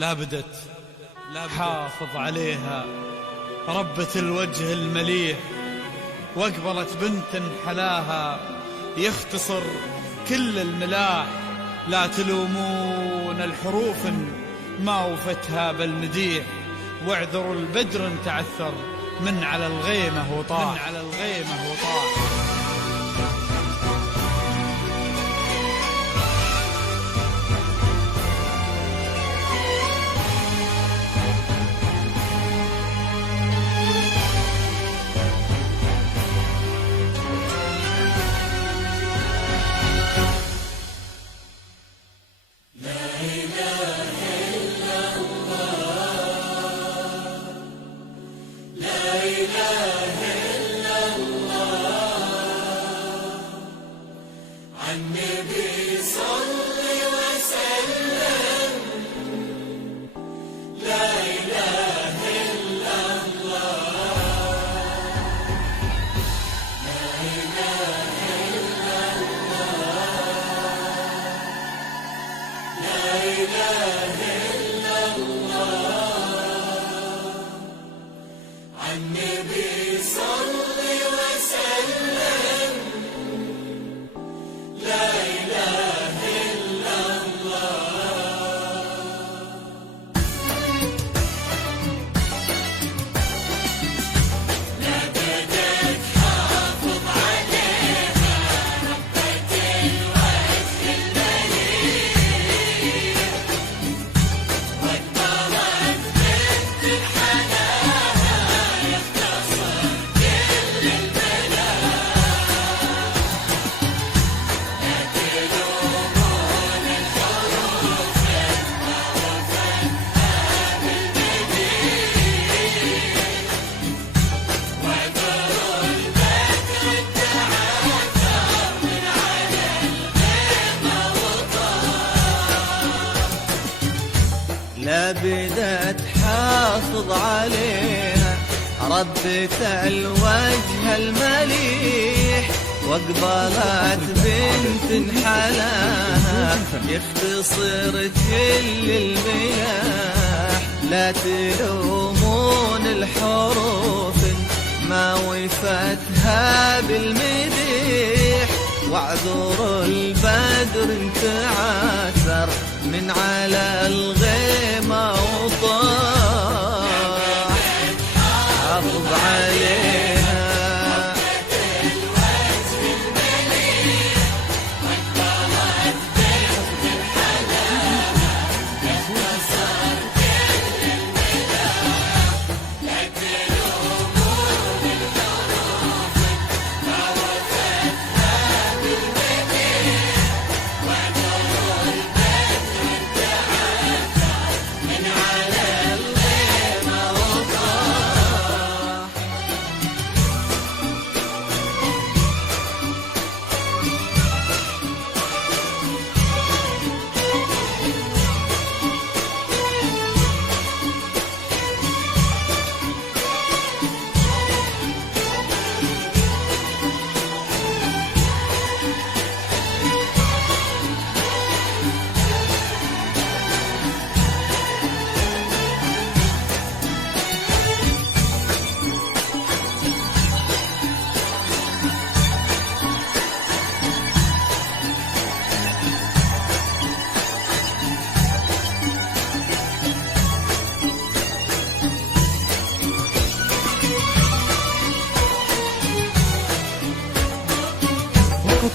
لابدت حافظ عليها ربة الوجه المليح، واقبلت بنت حلاها يختصر كل الملاح. لا تلومون الحروف ما وفتها بالمديح، واعذروا البدر تعثر من على الغيمة وطاح. لابدت حافظ عليها ربة الوجه المليح، واقبلت بنت حلاها يختصر كل الملاح. لا تلومون الحروف ما وفتها بالمديح، واعذروا البدر تعثر من على الغيمة وطاح. حافظ عليها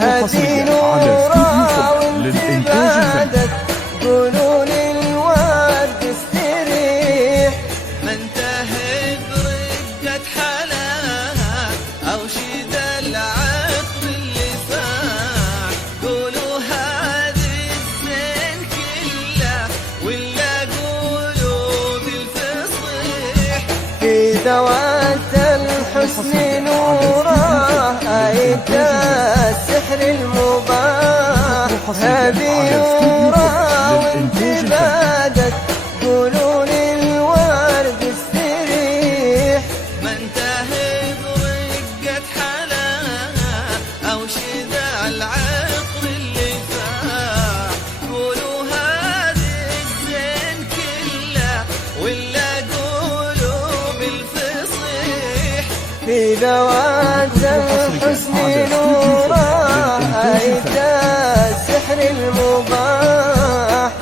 هذه نورا وانتبادت قولوا للورد استريح. من تهب رقة حلاها أو شد العطر اللي فاح، قولوا هذه الزين كله ولا قولوا بالفصيح. في ذوات الحسن نورا آية السحر المباح. هذه نورا وانتبادت قولوا للورد استريح. من تهب رقة حلاها أو شذا العطر اللي فاح، قولوا هذه الزين كله في ذوات الحسن نورا آية السحر المباح.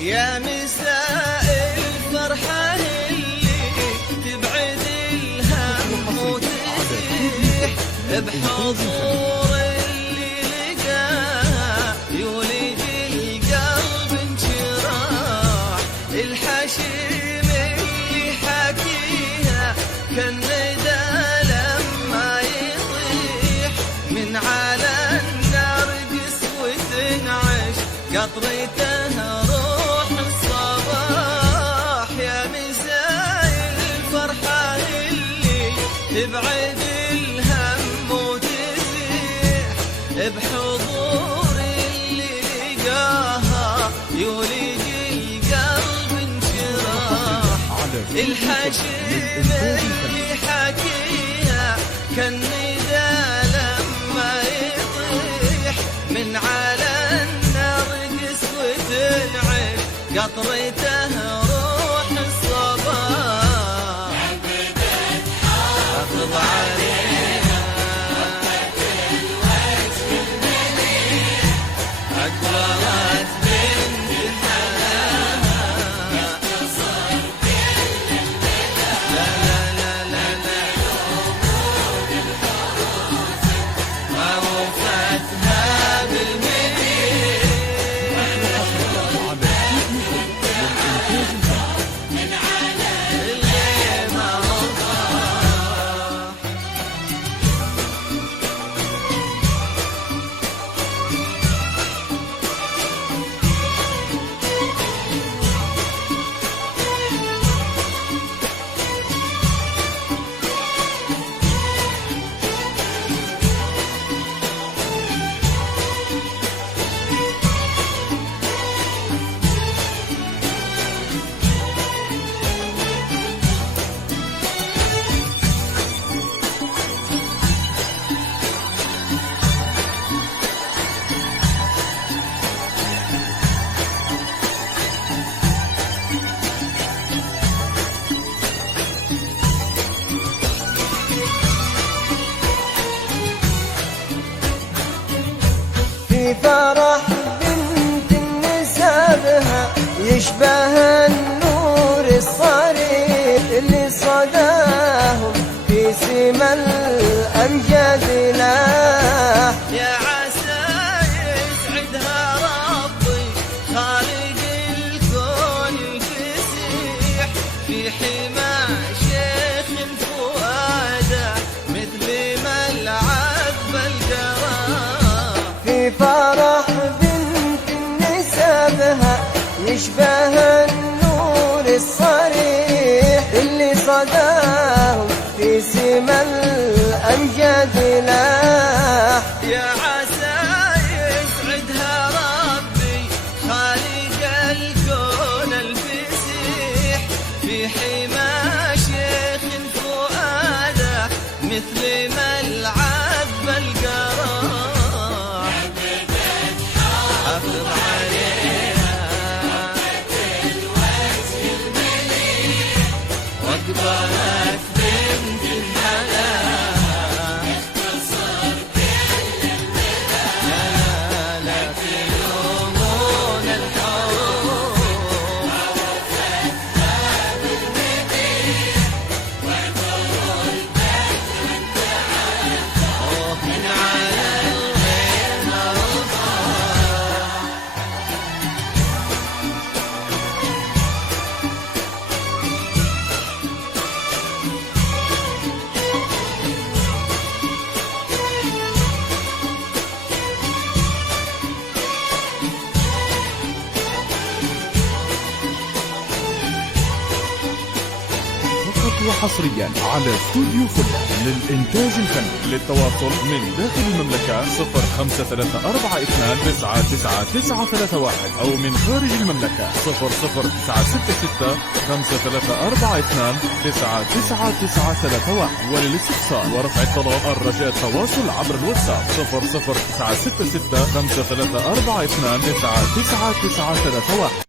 يا مساء الفرحة اللي تبعد الهم وتزيح بحضور اللي لقاه يولد القلب انشراح. الحشيم اللي حكيها كالندى لما يطيح من على النرجس وتنعش قطرته تبعد الهم وتزيح بحضور اللي لقاها يولد القلب انشراح. الحشيم اللي حكيها كالندى لما يطيح من على النرجس وتنعش قطرته روح الصباح. عليها أقبلت بنت الحلال لا لا لا لا لا ما وفتها بالمنين من على الغيمة في فرح بنت نسابها يشبه النور الصريح اللي صداهم في سما الأمجاد لاح. يا عسى يسعدها ربي خالق الكون الفسيح في حما شيخ فؤاده مثل ملعب القرار. في فرح بنت نسابها يشبه النور الصريح اللي صداهم في سما الأمجاد لاح. يا عسى يسعدها ربي خالق الكون الفسيح في حما شيخ فؤاده مثل ملعب القرار. حافظ عليها حصريا على استوديو خلة للإنتاج الفني. للتواصل من داخل المملكة 0542999931 أو من خارج المملكة 00966 5342999931. وللاستفسار ورفع الطلب الرجاء التواصل عبر الواتساب 00966 5342999931.